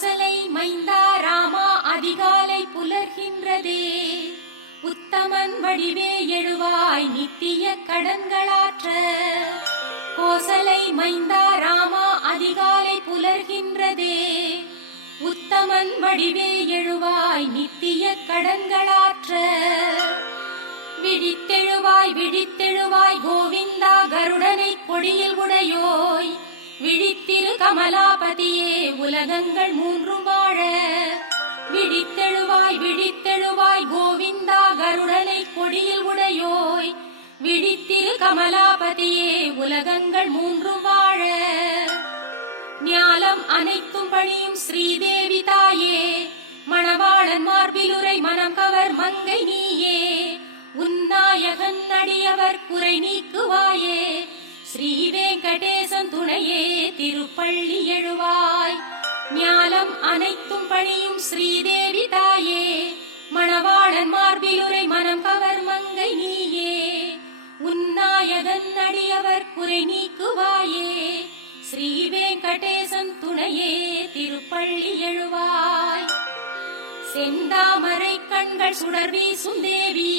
கோசலை மைந்தா ராமா அதிகாலை புலர்கின்றதே. உத்தமன் வடிவே எழுவாய் நித்திய கடன்களாற்ற. கோசலை மைந்தா ராமா அதிகாலை புலர்கின்றதே. உத்தமன் வடிவே எழுவாய் நித்திய கடன்களாற்ற. விழித்தெழுவாய் விழித்தெழுவாய் கோவிந்தா கருடனை கொடியில் உடையோய். விழித்திரு கமலாபதியே உலகங்கள் மூன்றும் வாழ. விழித்தெழுவாய் விழித்தெழுவாய் கோவிந்தா கருடனை கொடியில் உடையோய். விழித்திரு கமலாபதியே உலகங்கள் மூன்றும் வாழ. ஞாலம் அனைத்தும் பணியும் ஸ்ரீதேவி தாயே. மணவாளன் மார்பிலுரை மனம் கவர் மங்கை நீயே. உன்னாயகன் அடியவர் குறை நீக்குவாயே. ஸ்ரீ வெங்கடேசன் துணையே திருப்பள்ளி எழுவாய். ஞாலம் அனைத்தும் பணியும் ஸ்ரீதேவி தாயே. மணவாளன் மார்பிலுரை மனம் கவர் மங்கை நீயே. உன்னாயகன் அடியவர் குறை நீக்குவாயே. ஸ்ரீ வெங்கடேசன் துணையே திருப்பள்ளி எழுவாய். செந்தாமரை கண்கள் சுடர் வீசும் தேவி.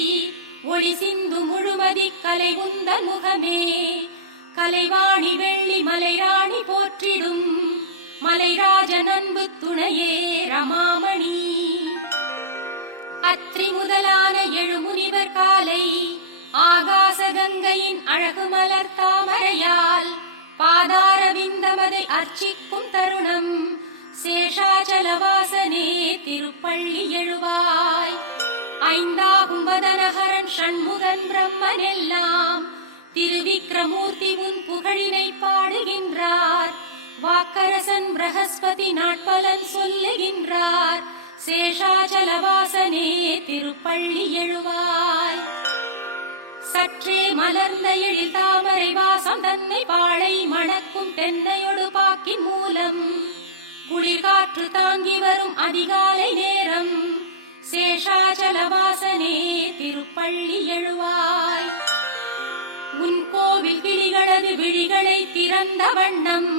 ஒளி சிந்து முழுமதி கலை உந்தன் முகமே. கலைவாணி வெள்ளி மலைராணி போற்றிடும். மலைராஜன் அன்பு துணையே ரமாமணி. அத்ரி முதலான எழுமுனிவர் காலை. ஆகாச கங்கையின் அழகு மலர் தாமரையால். பாதார விந்தமதை அர்ச்சிக்கும் தருணம். சேஷாச்சலவாசனே திருப்பள்ளி எழுவாய். ஐந்தாகும் வதனஹரன் ஷண்முகன் பிரம்மன் எல்லாம். திருவிக்ரமூர்த்தி உன் புகழினை பாடுகின்றார். வாக்கரசன் பிரகஸ்பதி நாட்பலன் சொல்லுகின்றார். சேஷாச்சலவாசனே திருப்பள்ளி எழுவாய். சற்றே மலர்ந்த எழில் தாமரை வாசம் தன்னை பாழை மணக்கும் தென்னையொடு பாக்கின் மூலம். குளிர்காற்று தாங்கி வரும் அதிகாலை நேரம். சேஷாச்சலவாசனே திருப்பள்ளி எழுவாய். உன் கோவில் கிளிகளது விழிகளை திறந்த வண்ணம்.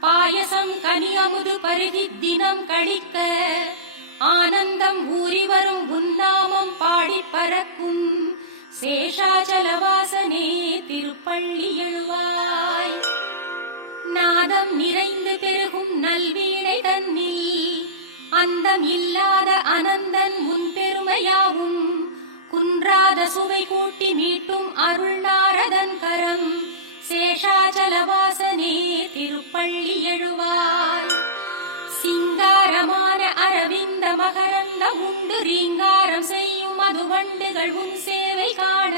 பாயசம் கனியமுது பருகி தினம் கழிக்க. ஆனந்தம் ஊறி வரும் உன்னாமம் பாடி பறக்கும். சேஷாச்சலவாசனே திருப்பள்ளி எழுவாய். நாதம் நிறைந்து பெருகும் நல்வீணை தன்னில். அந்தம் இல்லாத அனந்தன் முன் பெருமையாவும். குன்றாத சுவை கூட்டி மீட்டும் அருள் நாரதன் கரம். சேஷாச்சலவாசனே திருப்பள்ளி எழுவாய். சிங்காரமான அரவிந்த மகரந்தம் உண்டு ரீங்காரம் செய்யும் மதுவண்டுகள் உன் சேவை காண.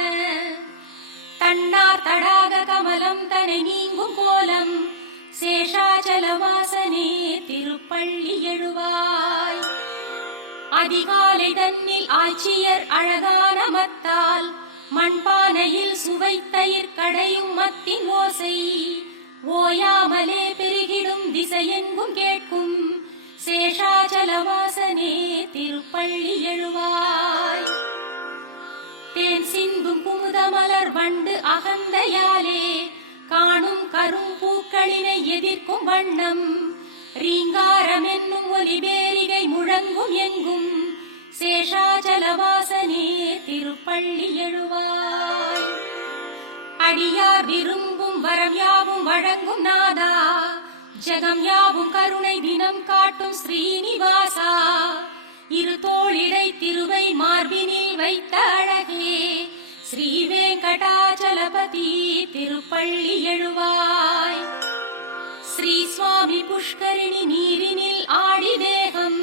தன்னார் தடாக கமலம் தனை நீங்கும் கோலம். சேஷாச்சலவாசனே திருப்பள்ளி எழுவாய். அதிகாலை தன்னில் ஆட்சியர் அழகான மத்தால். மண்பானையில் சுவைத்தயிர் கடையும் மத்தின் ஓசை. ஓயாமலே பெருகிடும் திசையெங்கும் கேட்கும். சேஷாச்சலவாசனே திருப்பள்ளி எழுவாய். தேன் சிந்தும் குமுத மலர் வண்டு அகந்தையாலே. காணும் கரும் பூக்களினை எதிர்க்கும் வண்ணம். ரீங்காரம் என்னும் ஒலிபேரிகை முழங்கும் எங்கும். சேஷாச்சலவாசனே திருப்பள்ளி எழுவாய். அடியார் விரும்பும் வரம் யாவும் வழங்கும் நாதா. ஜெகம் யாவும் கருணை தினம் காட்டும் ஸ்ரீனிவாசா. இரு தோளிடை திருவை மார்பினில் வைத்த அழகே. ஸ்ரீ வெங்கடாச்சலபதி திருப்பள்ளி எழுவாய். ஸ்ரீ சுவாமி புஷ்கரிணி நீரினில் ஆடி தேகம்.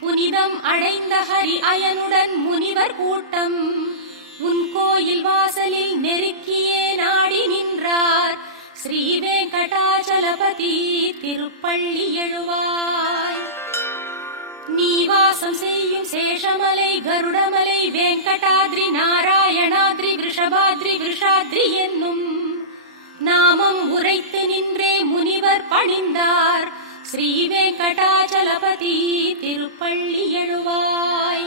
புனிதம் அடைந்த ஹரி அயனுடன் முனிவர் கூட்டம். உன் கோயில் வாசலில் நெருக்கியே நாடி நின்றார். ஸ்ரீ வெங்கடாச்சலபதி திருப்பள்ளி எழுவாய். நீவாசம் செய்யும் சேஷமலை கருடமலை வெங்கடாத்ரி நாராயணாத்ரி விஷபாத்ரி விஷாத்ரி என்னும் நாமம் உரைத்து நின்றே முனிவர் பணிந்தார். ஸ்ரீ வெங்கடாச்சலபதி திருப்பள்ளி எழுவாய்.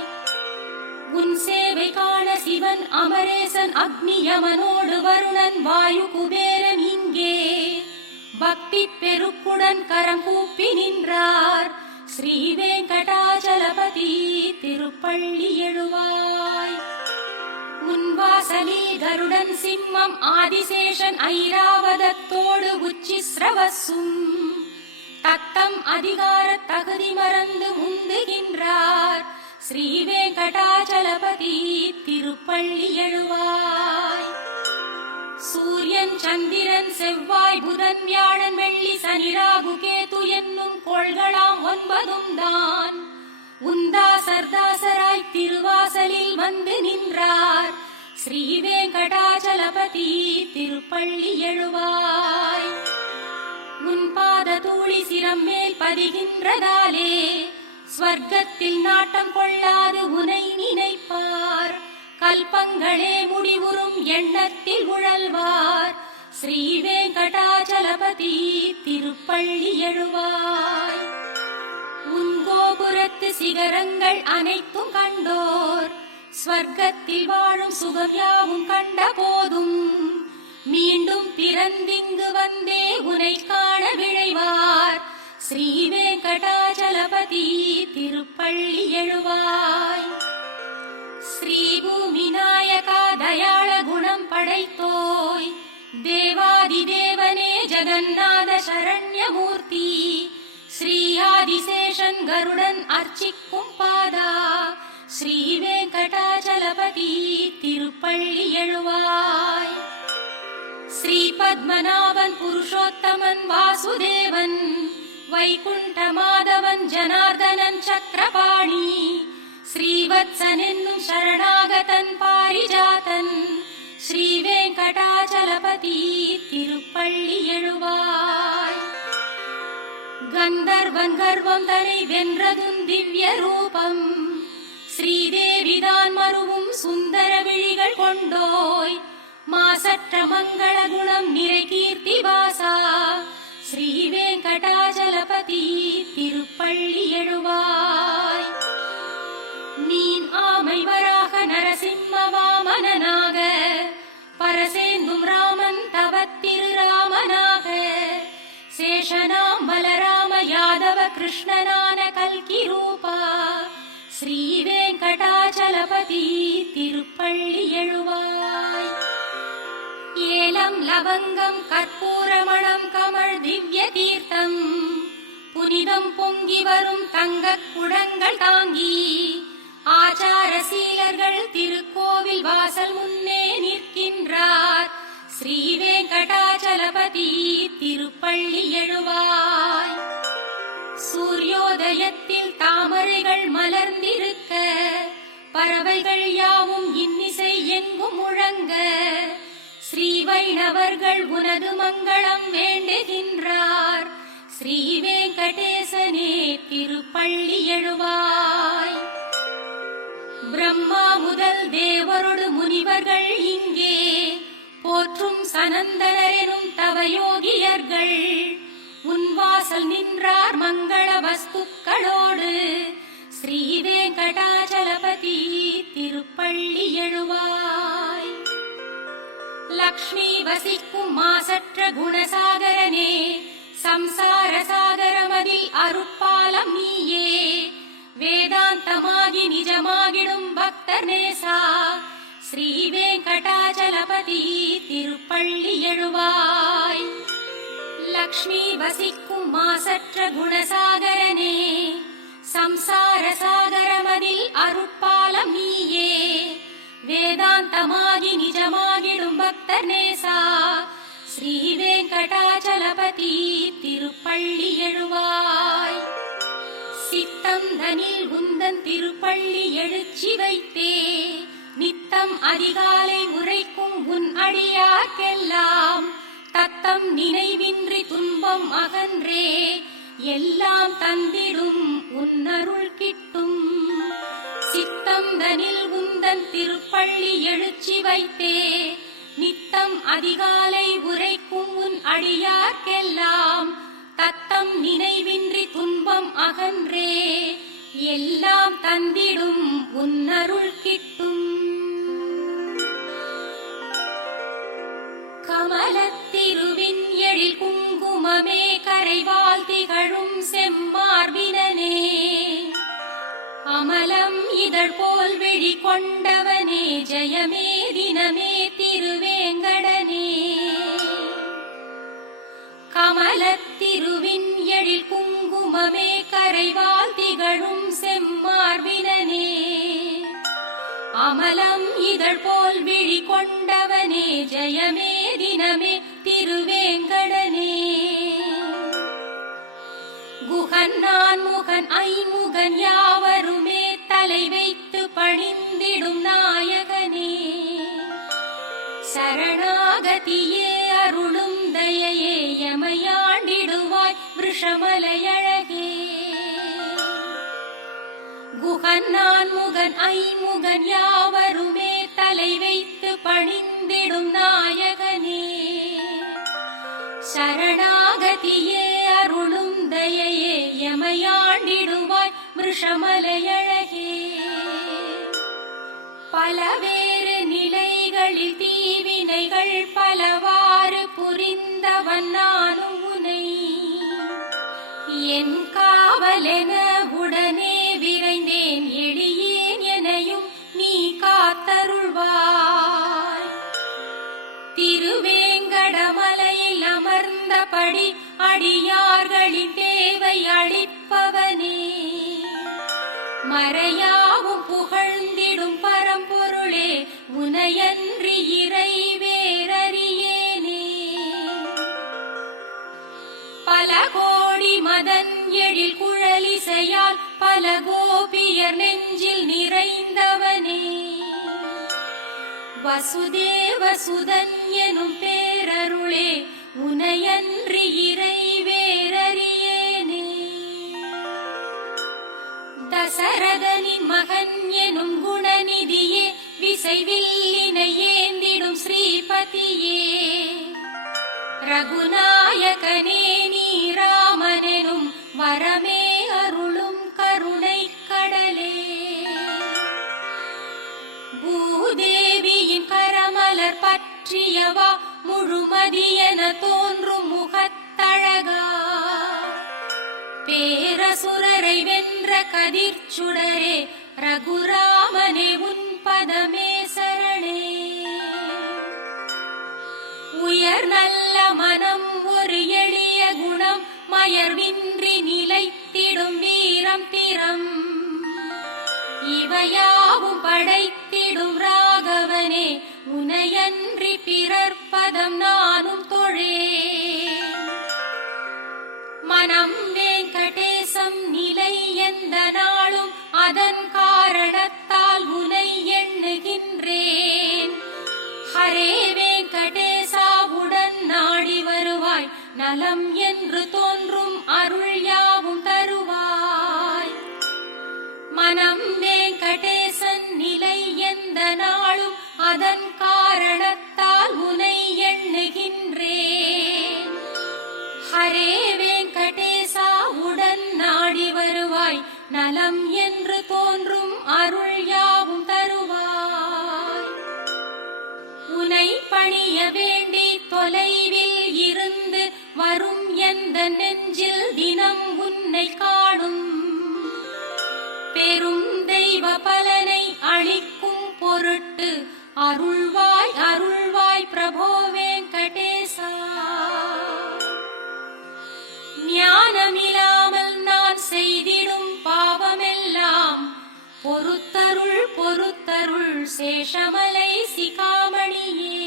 உன் சேவை காண சிவன் அமரேசன் அக்னி யமனோடு வருணன் வாயு குபேரன் இங்கே பக்தி பெருக்குடன் கரம் கூப்பி நின்றார். ஸ்ரீ வெங்கடாச்சலபதி திருப்பள்ளி எழுவாய். முன்வாசலில் கருடன் சிம்மம் ஆதிசேஷன் ஐராவதத்தோடு உச்சி ஸ்ரவசும் தத்தம் அதிகார தகுதி மறந்து முந்துகின்றார். ஸ்ரீ வெங்கடாச்சலபதி திருப்பள்ளி எழுவாய். சூரியன் சந்திரன் செவ்வாய் புதன் வியாழன் வெள்ளி சனி ராகு கேது என்னும் கோள்களாம் 9 தான் உந்தாசர்தாசராய் திருவாசலில் வந்து நின்றார். ஸ்ரீ வெங்கடாச்சலபதி திருப்பள்ளி எழுவாய். முன்பாத தூளி சிரம் மேல் பதிகின்றதாலே ஸ்வர்க்கத்தில் நாட்டம் கொள்ளாது உனை நினைப்பார். கல்பங்களே முடிவுறும் எண்ணத்தில் உழல்வார். ஸ்ரீ வெங்கடாச்சலபதி திருப்பள்ளி எழுவாய். உன் கோபுரத்து சிகரங்கள் அனைத்தும் கண்டோர் ஸ்வர்க்கத்தில் வாழும் சுகம் யாவும் கண்ட போதும் மீண்டும் பிறந்திங்கு வந்தே உனை காண விழைவார். ஸ்ரீ வெங்கடாச்சலபதி திருப்பள்ளி எழுவாய். ஸ்ரீ பூமி நாயகா தயாள குணம் படைத்தோய் தேவாதி தேவனே ஜெகநாத சரண்யமூர்த்தி. ஸ்ரீ ஆதிசேஷன் கருடன் அர்ச்சிக்கும் பாதா. ஸ்ரீ வெங்கடாச்சலபதி திருப்பள்ளி எழுவாய். ஸ்ரீ பத்மநாபன் புருஷோத்தமன் வாசுதேவன் வைகுண்ட மாதவன் ஜனார்தனன் சக்கரபாணி. ஸ்ரீவத்சன் என்னும் சரணாகதன் பாரிஜாதன். ஸ்ரீ வெங்கடாச்சலபதி திருப்பள்ளி எழுவாய். கந்தர்வன் கர்வம் தனை வென்றதும் திவ்ய ரூபம் ஸ்ரீதேவிதான் மருவும் சுந்தர விழிகள் கொண்டோய் மாசற்ற மங்கள குணம் நிறை கீர்த்தி வாசா. ஸ்ரீ வெங்கடாச்சலபதி திருப்பள்ளி எழுவாய். மீன் ஆமை வராக நரசிம்ம வாமனனாக பரசேந்தும் ராமன் தவத்திரு ராமனாக சேஷனாம் பலராம யாதவ கிருஷ்ணனான கல்கி ரூபா. ஸ்ரீ வெங்கடாச்சலபதி திருப்பள்ளி எழுவாய். ஏலம் லவங்கம் கற்பூரமணம் கமழ் திவ்ய தீர்த்தம் புனிதம் பொங்கி வரும் தங்கக் குடங்கள் தாங்கி ஆச்சார சீலர்கள் திருக்கோவில் வாசல் முன்னே நிற்கின்றார். ஸ்ரீ வெங்கடாச்சலபதி திருப்பள்ளி எழுவாய். சூரியோதயத்தில் தாமரைகள் மலர்ந்திருக்க பறவைகள் யாவும் இன்னிசை எங்கும் முழங்க ஸ்ரீ வைணவர்கள் உனது மங்களம் வேண்டுகின்றார். ஸ்ரீ வெங்கடேசனே திருப்பள்ளி எழுவாய். பிரம்மா முதல் தேவரோடு முனிவர்கள் இங்கே போற்றும் சனந்தனரெனும் தவயோகியர்கள் உன் வாசல் நின்றார் மங்கள வஸ்துக்களோடு. ஸ்ரீ வெங்கடாச்சலபதி திருப்பள்ளி எழுவாய். லக்ஷ்மி வசிக்கும் மாசற்ற குணசாகரனே சம்சார சாகரமதில் அருட்பாலம் நீயே வேதாந்தமாகி நிஜமாகிடும் பக்தர் நேசா. ஸ்ரீ வெங்கடாச்சலபதி திருப்பள்ளி எழுவாய். லக்ஷ்மி வசிக்கும் மாசற்ற குணசாகரனே சம்சார சாகரமதில் அருட்பாலம் நீயே வேதாந்தமாகி நிஜமாகிடும் பக்தர் நேசா. ஸ்ரீ வெங்கடாச்சலபதி திருப்பள்ளி எழுவாய். சித்தம் தனில் உந்தன் திருப்பள்ளி எழுச்சி வைத்தே நித்தம் அதிகாலை உரைக்கும் உன் அடியார்க்கெல்லாம் தத்தம் நினைவின்றி துன்பம் அகன்றே எல்லாம் தந்திடும் உன்னருள் கிட்டும். சித்தம் தனில் உந்தன் திருப்பள்ளி எழுச்சி வைத்தே நித்தம் அதிகாலை உரைக்கும் உன் அடியார்க்கெல்லாம் தத்தம் நினைவின்றி துன்பம் அகன்றே எல்லாம் தந்திடும் உன்னருள் கிட்டும். கமலத்திருவின் எழில் குங்குமமே கரைவால் திகழும் செம்மார்பினனே கொண்டவனே ஜெயமே தினமே திருவேங்கடனே. கமலத்திருவின் எழில் குங்குமமே கரைவால் திகழும் செம்மார்பினனே. அமலம் இதழ் போல் விழி கொண்டவனே ஜெயமே தினமே திருவேங்கடனே. குகன் நான் முகன் ஐமுகன் யாவருமே தலை வைத்து பணிந்திடும் நாயகனே. சரணாகதியே அருளும் தயையே எமையாண்டிடுவாய் விஷமலையழகே. குகன் நான் முகன் ஐமுகன் யாவருமே தலை வைத்து பணிந்திடும் நாயகனே. சரணாகதியே அருளும் தயையே எமையாண்டிடுவாய் விஷமலையழகே. பலவேறு நிலைகளில் தீவினைகள் பலவாறு புரிந்தவன் நானும் உனை. என் காவலென உடனே விரைந்தேன் எளியேன் எனையும் நீ காத்தருள்வாய். திருவேங்கடமலையில் அமர்ந்தபடி அடியார்களின் தேவை அளிப்பவனே. மறையாவும் புகழ்ந்திடும் பரம்பொருளே உனையன்றி இறை வேறறியேனே. பல கோடி மதன் எழில் குழலிசையால் பல கோபியர் நெஞ்சில் நிறைந்தவனே. வசுதேவ சுதன் எனும் பேரருளே உனையன்றி இறை வேறறியேனே. தசரதனின் மகன் எனும் குணநிதியே விசைவில்லினை ஏந்திடும் ஸ்ரீபதியே. ரகுநாயகனே நீ ராமனெனும் வரமே அருளும் கருணை கடலே. பூதேவியின் கரமலர் பற்றியவா முழுமதியென தோன்றும் முகத்தழகா. பேரசுரரை வென்ற கதிர்ச்சுடரே ரகுராமனே உன் பதமே சரணே. உயர் நல்ல மனம் ஒரு எளிய குணம் மயர்வின்றி நிலைத்திடும் வீரம் திறம். இவையாவும் படைத்திடும் ராகவனே உனையன்றி பிறர் பதம் நானும் தொழேன். மனம் வெங்கடேசம் நிலை எந்த நாளும் அதன் காரணத்தால் உனை எண்ணுகின்றேன். ஹரே வெங்கடேசாவுடன் நாடி வருவாய் நலம் என்று தோன்றும் அருள் யாவும் தருவாய். மனம் வெங்கடேசன் நிலை எந்த நாளும் அதன் காரணத்தால் உனை எண்ணுகின்றேன். ஹரே வெங்கடேசாவுடன் நாடி வருவாய் நலம் என்று தோன்றும் அருள் யாவும் தருவாய். உனை பணிய வேண்டி தொலைவில் இருந்து வரும் எந்த நெஞ்சில் தினம் உன்னை காணும். பெரும் தெய்வ பலனை அளிக்கும் பொருட்டு அருள்வாய் அருள்வாய் பிரபோ வெங்கடேசா. ஞானமில்லாமல் நான் செய்திடும் பாவமெல்லாம் பொறுத்தருள் பொறுத்தருள் சேஷமலை சிகாமணியே.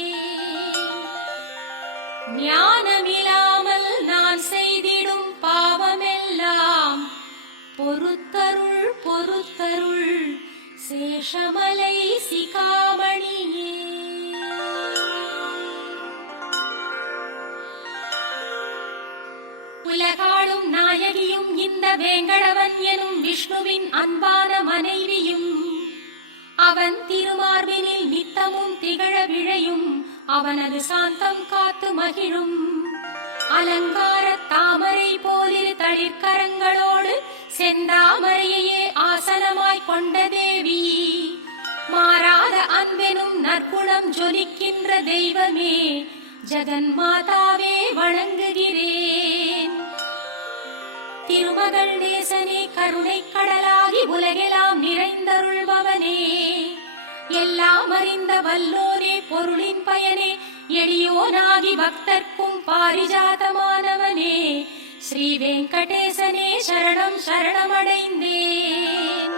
ஞானமில்லாமல் நான் செய்திடும் பாவமெல்லாம் பொறுத்தருள் பொறுத்தருள் சேஷமலை சிகாமணியே. உலகாளும் நாயகியும் இந்த வேங்கடவன் எனும் விஷ்ணுவின் அன்பான மனைவியும். அவன் திருமார்பினில் நித்தமும் திகழ விழையும் அவனது சாந்தம் காத்து மகிழும். அலங்கார தாமரை போலிரு தளிர்கரங்களோடு செந்தாமரையே ஆசனமாய் கொண்ட தேவி. மாறாத அன்பெனும் நற்குணம் ஜொலிக்கின்ற தெய்வமே ஜெகன் மாதாவே வணங்குகிறேன். திருமகள் நேசனே கருணை கடலாகி உலகெல்லாம் நிறைந்தருள்பவனே அறிந்த வல்லோனே பொருளின் பயனே எளியோனாகி பக்தர்க்கும் பாரிஜாதமானவனே ஸ்ரீ வெங்கடேசனே சரணம் சரணமடைந்தேன்.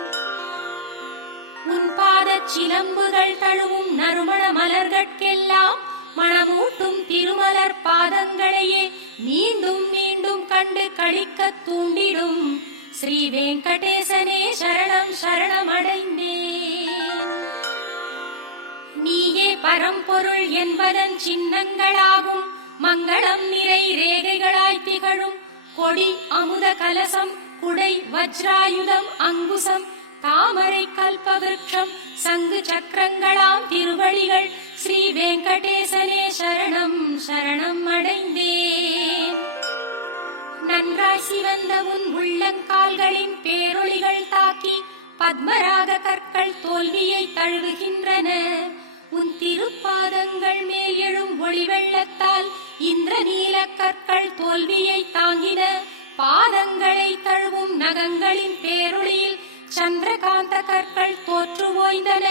உன் பாதச் சிலம்புகள் தழுவும் நறுமண மலர்கட்கெல்லாம் மணமூட்டும் திருமலர் பாதங்களையே மீண்டும் மீண்டும் கண்டு களிக்கத் தூண்டிடும் ஸ்ரீ வெங்கடேசனே சரணம் சரணமடைந்தேன். நீயே பரம்பொருள் என்பதன் சின்னங்களாகும் மங்களம் நிறை ரேகைகளாய் திகழும் கொடி அமுத கலசம் குடை வஜ்ராயுதம் அங்குசம் தாமரை கல்பவிருட்சம் சங்கு சக்கரங்களாம் திருவடிகள் ஸ்ரீ வெங்கடேசனே சரணம் சரணம் அடைந்தேன். நன்றாய் சிவந்த உன் உள்ளங்கால்களின் பேரொளிகள் தாக்கி பத்மராக கற்கள் தோல்வியை தழுவுகின்றன. உன் திருப்பாதங்கள் மேல் எழும் ஒளி வெள்ளத்தால் இந்திரநீல கற்கள் தோல்வியை தாங்கின. பாதங்களை தழுவும் நகங்களின் பேரொளியில் சந்திரகாந்த கற்கள் தோற்று ஓய்ந்தன.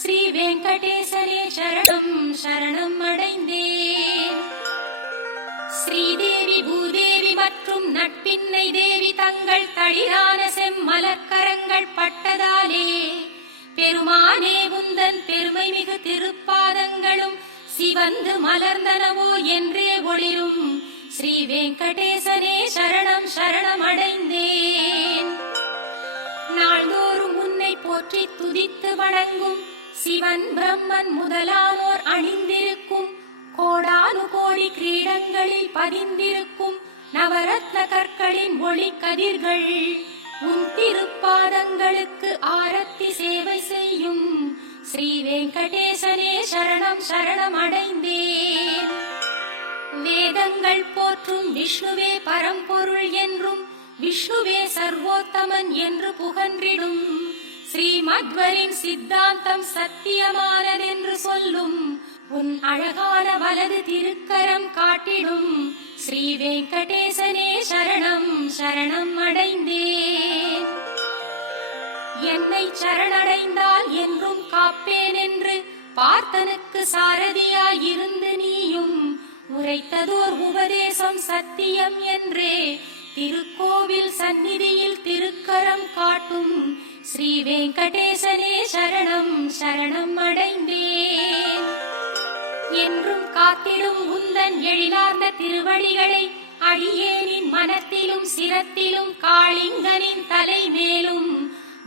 ஸ்ரீ வெங்கடேசனே சரணம் சரணம் அடைந்தேன். ஸ்ரீதேவி பூதேவி மற்றும் நட்பின்னை தேவி தங்கள் தளிரான செம்மலர்கரங்கள் பட்டதாலே பெருமானே உந்தன் பெருமை மிகு திருப்பாதங்களும் சிவந்து மலர்ந்தனவோ என்றே ஒளிரும் ஸ்ரீ வெங்கடேசனே சரணம் சரணம் அடைந்தேன். நாள்தோறும் உன்னை போற்றி துதித்து வணங்கும் சிவன் பிரம்மன் முதலானோர் அணிந்திருக்கும் கோடானு கோடி கிரீடங்களில் பதிந்திருக்கும் நவரத்ன கற்களின் ஒளி கதிர்கள் உன் திருப்பாதங்களுக்கு ஆரத்தி சேவை செய்யும் ஸ்ரீ வெங்கடேசனே சரணம் சரணம் அடைந்தேன். வேதங்கள் போற்றும் விஷ்ணுவே பரம்பொருள் என்றும் விஷ்ணுவே சர்வோத்தமன் என்று புகன்றிடும் ஸ்ரீமத்வரின் சித்தாந்தம் சத்தியமானதென்று சொல்லும் உன் அழகான வலது திருக்கரம் காட்டிடும் ஸ்ரீ வெங்கடேசனே சரணம் சரணம் அடைந்தேன். என்னை சரணடைந்தால் என்றும் காப்பேன் என்று பார்த்தனுக்கு சாரதியாயிருந்து நீயும் உரைத்ததோர் உபதேசம் சத்தியம் என்றே திருக்கோவில் சந்நிதியில் திருக்கரம் காட்டும் ஸ்ரீ வெங்கடேசனே சரணம் சரணம் அடைந்தேன். என்றும் காத்திடும் உந்தன் எழிலார்ந்த திருவடிகளை அடியேனின் மனத்திலும் சிரத்திலும் காளிங்கனின் தலை மேலும்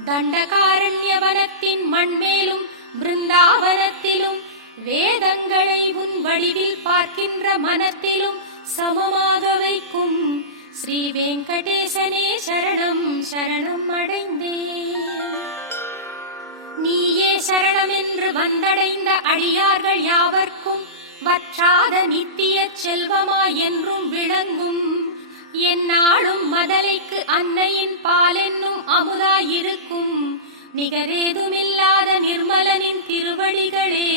தண்டகாரண்யவனத்தின் மண்மேலும் பிருந்தாவனத்திலும் வேதங்களை உன் வடிவில் பார்க்கின்ற மனத்திலும் சமமாக வைக்கும் ஸ்ரீ வெங்கடேசனே சரணம் சரணம் அடைந்தேன். நீயே சரணம் என்று வந்தடைந்த அடியார்கள் யாவர்க்கும் வற்றாத நித்திய செல்வமாய் என்றும் விளங்கும் எந்நாளும் மதலைக்கு அன்னையின் பாலென்னும் அமுதாயிருக்கும் நிகரேதுமில்லாத நிர்மலனின் திருவடிகளே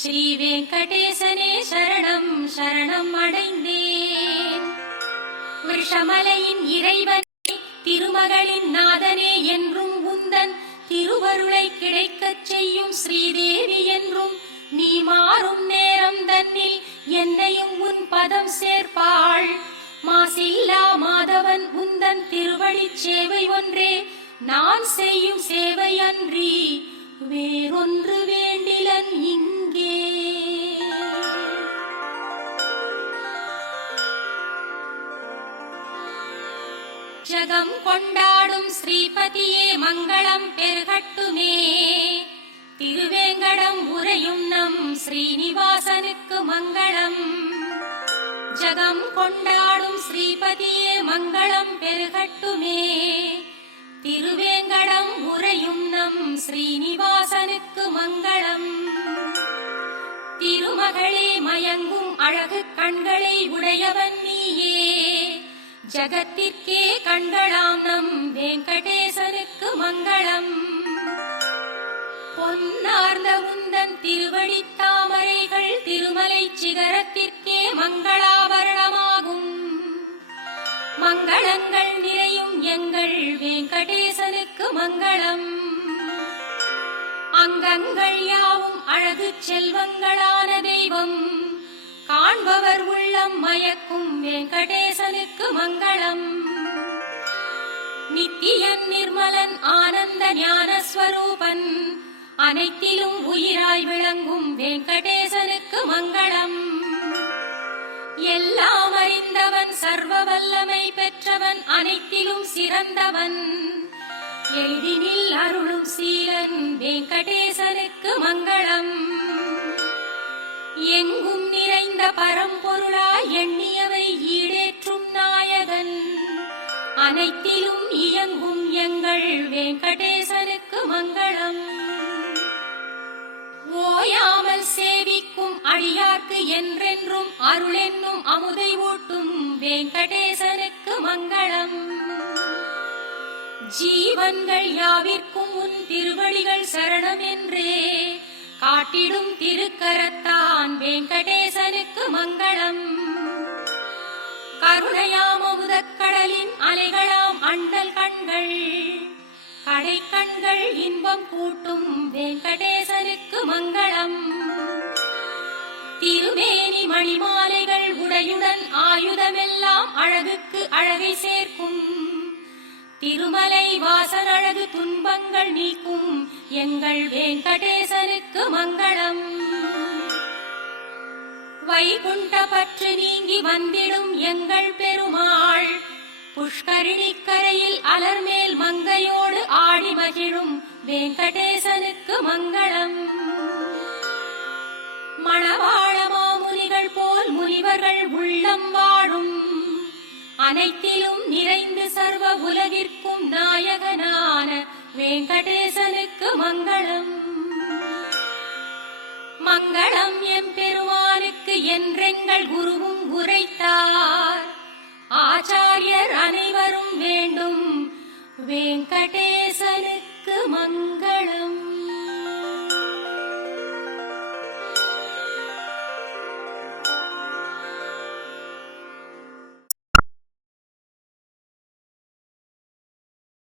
ஸ்ரீ வெங்கடேசனே சரணம் சரணம் அடைந்தேன். விஷமலையின் இறைவனே திருமகளின் நாதனே என்றும் உந்தன் திருவருளை கிடைக்கச் செய்யும் ஸ்ரீதேவி என்றும் நீ மாறும் நேரம் தன்னில் என்னையும் உன் பதம் சேர்ப்பாள். மாசில்லா மாதவன் உந்தன் திருவடி சேவை ஒன்றே நான் செய்யும் சேவை அன்றி வேறொன்று வேண்டிலன் இங்கே. ஜகம் கொண்டாடும் ஸ்ரீபதியே மங்களம் பெருகட்டுமே. திருவேங்கடம் உரையும் நம் ஸ்ரீனிவாசனுக்கு மங்களம். ஜகம் கொண்டாடும் ஸ்ரீபதியே மங்களம் பெருகட்டுமே. திருவேங்கடம் உரையும் நம் ஸ்ரீனிவாசனுக்கு மங்களம். திருமகளே மயங்கும் அழகு கண்களை உடையவன் நீயே. ஜகத்திற்கே கண்களாம் நம் வெங்கடேசனுக்கு மங்களம். பொன்னார்ந்த உந்தன் திருவடி தாமரைகள் திருமலை சிகரத்திற்கே மங்களாபரணமாகும். மங்களங்கள் நிறையும் எங்கள் வெங்கடேசனுக்கு மங்களம். அங்கங்கள் யாவும் அழகு செல்வங்களான தெய்வம் காண்பவர் உள்ளம் மயக்கும் வெங்கடேசனுக்கு மங்களம். நித்தியன் நிர்மலன் ஆனந்த ஞானஸ்வரூபன் அனைத்திலும் உயிராய் விளங்கும் வெங்கடேசனுக்கு மங்களம். எல்லாம் அறிந்தவன் சர்வ வல்லமை பெற்றவன் அனைத்திலும் சிறந்தவன் எளிதினில் அருளும் சீலன் வெங்கடேசனுக்கு மங்களம். எங்கும் நிறைந்த பரம்பொருளாய் எண்ணியவை ஈடேற்றும் நாயகன் அனைத்திலும் இயங்கும் எங்கள் வெங்கடேசனுக்கு மங்களம். ஓயாமல் சேவிக்கும் அடியார்க்கு என்றென்றும் அருளென்னும் அமுதை ஊட்டும் வெங்கடேசனுக்கு மங்களம். ஜீவன்கள் யாவிற்கும் உன் திருவடிகள் சரணம் என்றே காட்டிடும் திருக்கரத்தான் வெங்கடேசனுக்கு மங்களம். கருணையாம் அமுதக்கடலின் அலைகளாம் அண்டல் கண்கள் கடை கண்கள் இன்பம் கூட்டும் வெங்கடேசனுக்கு மங்களம். திருமேனி மணிமாலைகள் உடையுடன் ஆயுதமெல்லாம் அழகுக்கு அழகை சேர்க்கும் திருமலை வாசன் அழகு துன்பங்கள் நீக்கும் எங்கள் வெங்கடேசனுக்கு மங்களம். வைகுண்ட பற்று நீங்கி வந்திடும் எங்கள் பெருமாள் புஷ்கரிணிக்கரையில் அலர்மேல் மங்கையோடு ஆடி மகிழும் வெங்கடேசனுக்கு மங்களம். மணவாள மாமுனிகள் போல் முனிவர்கள் உள்ளம் வாழும் அனைத்திலும் நிறைந்து சர்வ உலகிற்கும் நாயகனான வெங்கடேசனுக்கு மங்களம். மங்களம் எம்பெருமானுக்கு என்றெங்கள் குருவும் உரைத்தார். ஆச்சாரியர் அனைவரும் வேண்டும் வெங்கடேசனுக்கு மங்களம்.